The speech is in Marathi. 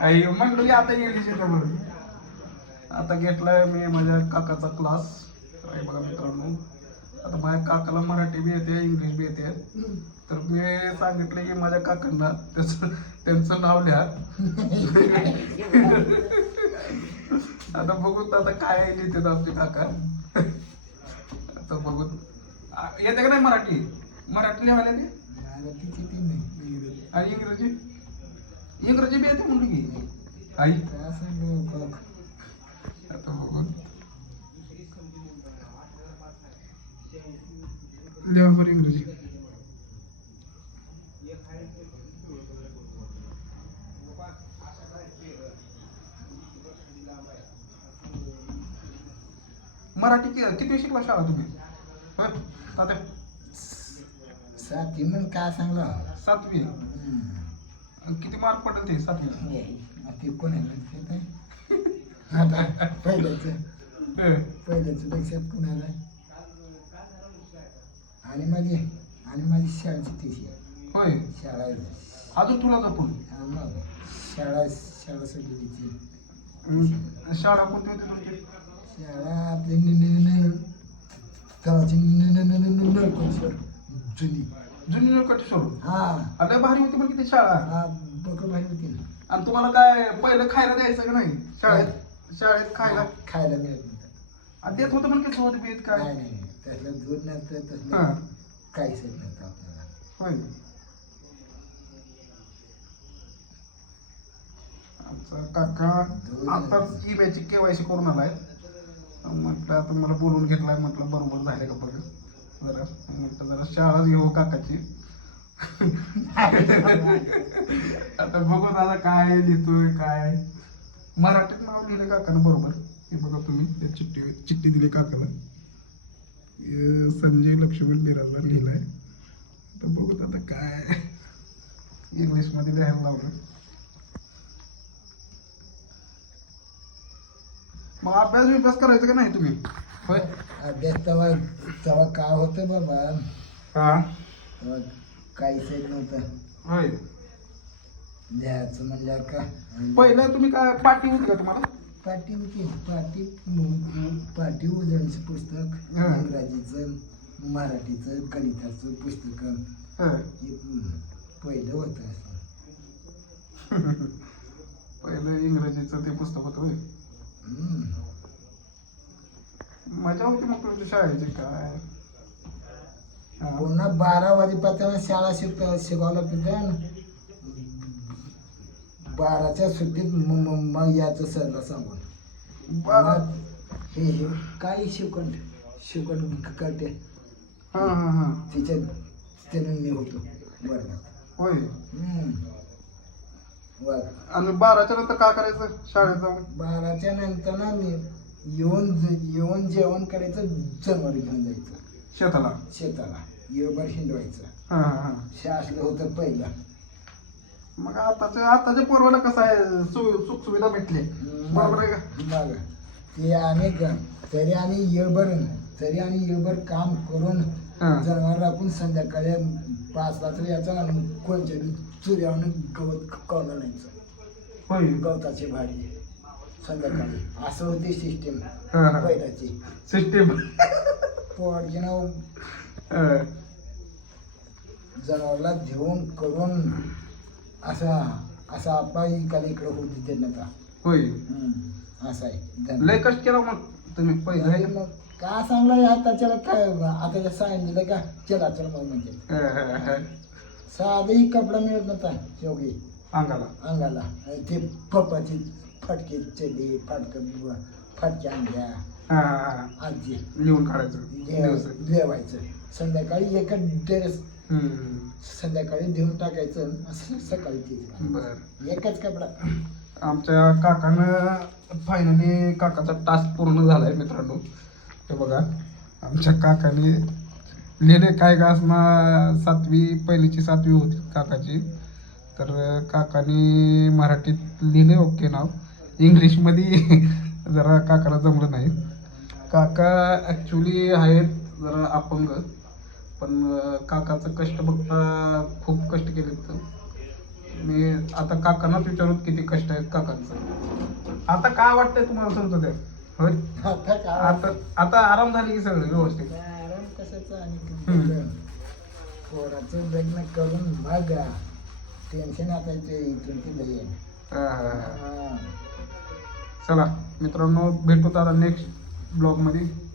आई म्हणलो की आता इंग्लिश येतं म्हणून. आता घेतलाय मी माझ्या काकाचा क्लास आहे बघा मित्रांनो आता माझ्या काकाला मराठी बी येते इंग्लिश बी येते. तर मी सांगितलं की माझ्या काकांना त्याचं त्यांचं नाव लिहा. आता बघू आता काय लिहितात आमचे काका. आता बघू येते का नाही मराठी? मराठी लिहायला ते? आणि इंग्रजी इंग्रजी बी येते म्हणली की। आई आता बघू लिहा बरं इंग्रजी मराठी कि- किती शिकला शाळा तुम्ही? होय तात्या साथी म्हण काय सांगलं? सातवी किती मार्क पडले ते सातवी ते कोण आहे आता पहिल्याचं पहिल्याचं लक्षात कोणाला आणि माझी आणि माझी शाळेची तिशी होय शाळा अजून तुला जपून हा शाळा शाळा सोडली. शाळा कोणती होती तुमची शाळा आपली तवाची नळकोचर जुनी जुनियर कटेश्वर हा. अरे भारी होती पण किती शाळा. हा बघ भारी होती ना. आणि तुम्हाला काय पहिलं खायला द्यायचं का नाही? शाळेत? शाळेत खायला? खायला मिळत नव्हतं. आणि देत होतं किती होतं बीत काय? नाही नाही त्यातलं दूध नव्हतं हा. तसलं काहीच येत नव्हतं आपल्याला. होय. आमचा काका आताच ईमेलची केवायसी करून आलाय. म्हटलं आता मला बोलवून घेतलाय म्हटलं बरोबर झाले का बघ. जरा म्हटलं जरा शाळाच घेऊ काकाची. आता बघू दादा काय लिहितोय काय. मराठीत नाव लिहिलं काकानं बरोबर. हे बघा तुम्ही चिठ्ठी चिठ्ठी दिली काकानं. संजय लक्ष्मण बिराजदार लिहिलाय. तर बघू आता काय. इंग्लिशमध्ये लिहायला लावलं. मग अभ्यास बिभ्यास करायचा का नाही तुम्ही? होय. अभ्यास तेव्हा तेव्हा काय होतं बाबा? हा. तेव्हा काहीच येत नव्हतं. होय. लिहायचं म्हणल्यावर का? पहिलं तुम्ही काय पाठी होती का तुम्हाला? पाटी होती पाटी पाटी उजळचं पुस्तक हा. इंग्रजीचं मराठीचं गणिताचं पुस्तक. होय. हे पहिलं होतं असं. पहिलं इंग्रजीचं ते पुस्तक होतं होय. मजा होती मग तुमच्या शाळेची काय? हा. पुन्हा बारा वाजेपर्यंत शाळा शिक शिकावं लागतं बाराच्या सुट्टीत म- म- मग याचं सरला सांगून. बारा. मग हे हे काही शिकवण शिकवण करते? हा हा हा. तिच्या त्याने मी होतो वर्गात. होय. आणि बाराच्या नंतर काय करायचं शाळेत जाऊन? बाराच्या नंतर ना मी येऊन येऊन जेवण करायचं जनावर घेऊन जायचं. शेताला? शेताला. येळभर हिंडवायचं. हा हा हा. असलं होतं पहिलं. मग आताच्या आताच्या पोरवाला कसं आहे? सुख सुविधा भेटली. बरोबर आहे का? मग ते आणि ग- तरी आणि येळभर तरी आणि येळभर काम करून हा. जनावर राखून संध्याकाळी पाच वाजता यायचं आणि कोणत्या चुऱ्यावरून गवत कवलं नाहीचं होय. गवताची भाडी संध्याकाळी. असं होती सिस्टीम हा, हा. बैलाची सिस्टीम पोरगी नाव जनावरला घेऊन करून असा असा आपा इकडे इकडे होती त्यांना होय. असं आहे. लय कष्ट केला मग तुम्ही. पहिलं मग का सांगलं आताच्याला काय आता सांगितलं का चला चला मग म्हणजे. साधेही कपडा मिळत नव्हता शेवटी अंगाला. अंगाला. ते पप्पाची फटके चेडी फाटक फाटक्या अंड्या. आजी. लिहून काढायचं. जेवायचं संध्याकाळी एका ड्रेस. संध्याकाळी देऊन टाकायचं असं सकाळी ते. बर. एकच कपडा. आमच्या काकानं फायनली काकाचा टास्क पूर्ण झालाय मित्रांनो. हे बघा. आमच्या काकाने लिहिले काय का असणार सातवी पहिलीची सातवी होती काकाची. तर काकाने मराठीत लिहिले ओके नाव. इंग्लिशमध्ये जरा काकाला जमलं नाही. काका ॲक्च्युली आहेत जरा अपंग. पण काकाचं कष्ट बघता खूप कष्ट केले तर. मी आता काकांनाच विचारू किती कष्ट आहेत काकांचं. आता काय वाटतंय तुम्हाला समजत आहे आता काय? आता आता आराम झाली की सगळं व्यवस्थित. आराम कशाचा आणि पोराचं लग्न करून मग टेन्शन आता इथून ती लई आहे. अं, हा. चला मित्रांनो भेटू आता नेक्स्ट ब्लॉगमध्ये.